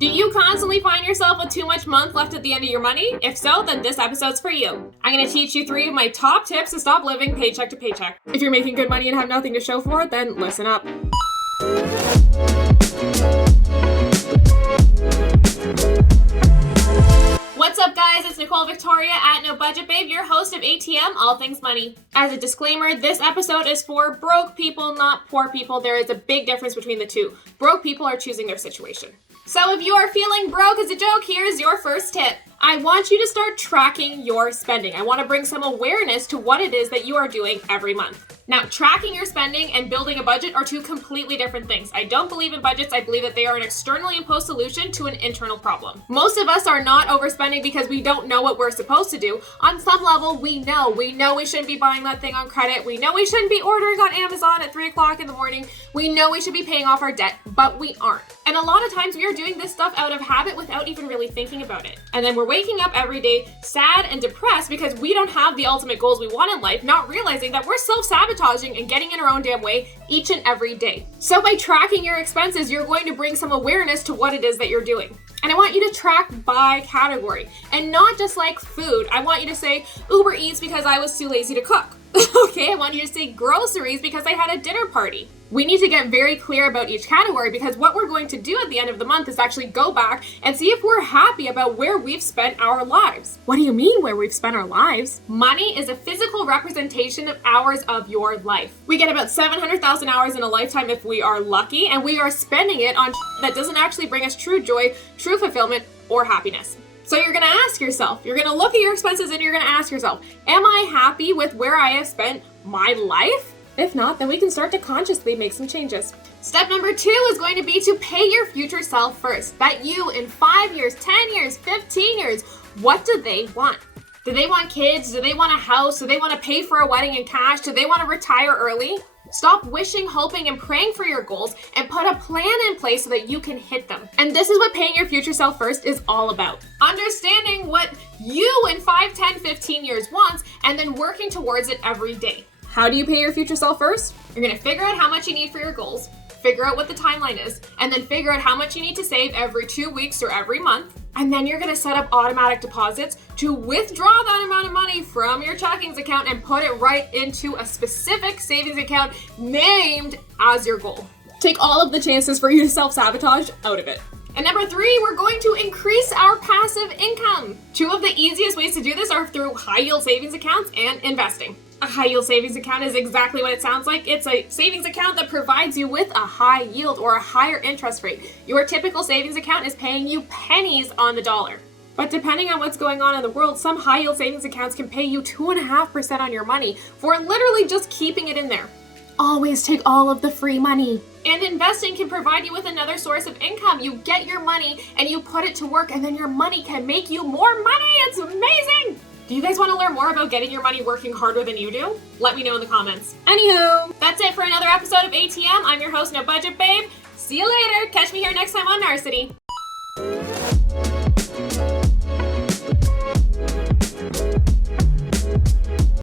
Do you constantly find yourself with too much month left at the end of your money? If so, then this episode's for you. I'm going to teach you 3 of my top tips to stop living paycheck to paycheck. If you're making good money and have nothing to show for it, then listen up. What's up, guys? It's Nicole Victoria at No Budget Babe, your host of ATM, All Things Money. As a disclaimer, this episode is for broke people, not poor people. There is a big difference between the two. Broke people are choosing their situation. So if you are feeling broke as a joke, here's your first tip. I want you to start tracking your spending. I want to bring some awareness to what it is that you are doing every month. Now, tracking your spending and building a budget are two completely different things. I don't believe in budgets. I believe that they are an externally imposed solution to an internal problem. Most of us are not overspending because we don't know what we're supposed to do. On some level, we know we shouldn't be buying that thing on credit. We know we shouldn't be ordering on Amazon at 3 o'clock in the morning. We know we should be paying off our debt, but we aren't. And a lot of times we are doing this stuff out of habit without even really thinking about it. And then we're waking up every day sad and depressed because we don't have the ultimate goals we want in life, not realizing that we're self-sabotaging and getting in our own damn way each and every day. So by tracking your expenses, you're going to bring some awareness to what it is that you're doing. And I want you to track by category and not just like food. I want you to say Uber Eats because I was too lazy to cook. Okay, I want you to say groceries because I had a dinner party. We need to get very clear about each category because what we're going to do at the end of the month is actually go back and see if we're happy about where we've spent our lives. What do you mean where we've spent our lives? Money is a physical representation of hours of your life. We get about 700,000 hours in a lifetime if we are lucky, and we are spending it on that doesn't actually bring us true joy, true fulfillment, or happiness. So you're going to ask yourself, you're going to look at your expenses and you're going to ask yourself, am I happy with where I have spent my life? If not, then we can start to consciously make some changes. Step number 2 is going to be to pay your future self first. That you in 5 years, 10 years, 15 years, what do they want? Do they want kids? Do they want a house? Do they want to pay for a wedding in cash? Do they want to retire early? Stop wishing, hoping, and praying for your goals and put a plan in place so that you can hit them. And this is what paying your future self first is all about. Understanding what you in 5, 10, 15 years wants and then working towards it every day. How do you pay your future self first? You're going to figure out how much you need for your goals, figure out what the timeline is, and then figure out how much you need to save every 2 weeks or every month. And then you're going to set up automatic deposits to withdraw that amount of money from your checking account and put it right into a specific savings account named as your goal. Take all of the chances for you to self-sabotage out of it. And number 3, we're going to increase our passive income. 2 of the easiest ways to do this are through high-yield savings accounts and investing. A high-yield savings account is exactly what it sounds like. It's a savings account that provides you with a high yield or a higher interest rate. Your typical savings account is paying you pennies on the dollar. But depending on what's going on in the world, some high-yield savings accounts can pay you 2.5% on your money for literally just keeping it in there. Always take all of the free money. And investing can provide you with another source of income. You get your money and you put it to work, and then your money can make you more money. It's amazing. Do you guys want to learn more about getting your money working harder than you do? Let me know in the comments. Anywho, that's it for another episode of ATM. I'm your host, No Budget Babe. See you later. Catch me here next time on Narcity.